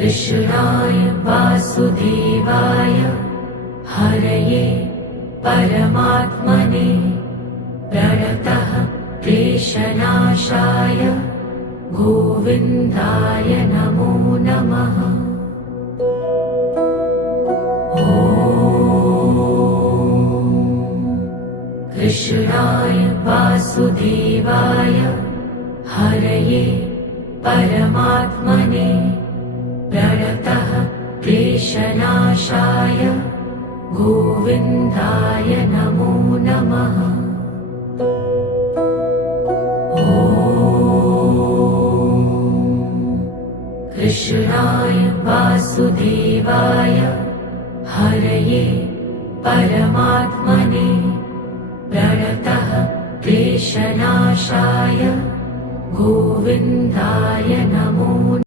कृष्णाय वासुदेवाय हरये परमात्मने प्रणतः क्लेशनाशाय गोविन्दाय नमो नमः। कृष्णाय वासुदेवाय हरये परमात्मने प्रणतः क्लेशनाशाय गोविन्दाय नमो नमः। कृष्णाय वासुदेवाय हरये परमात्मने प्रणतः क्लेशनाशाय गोविन्दाय नमो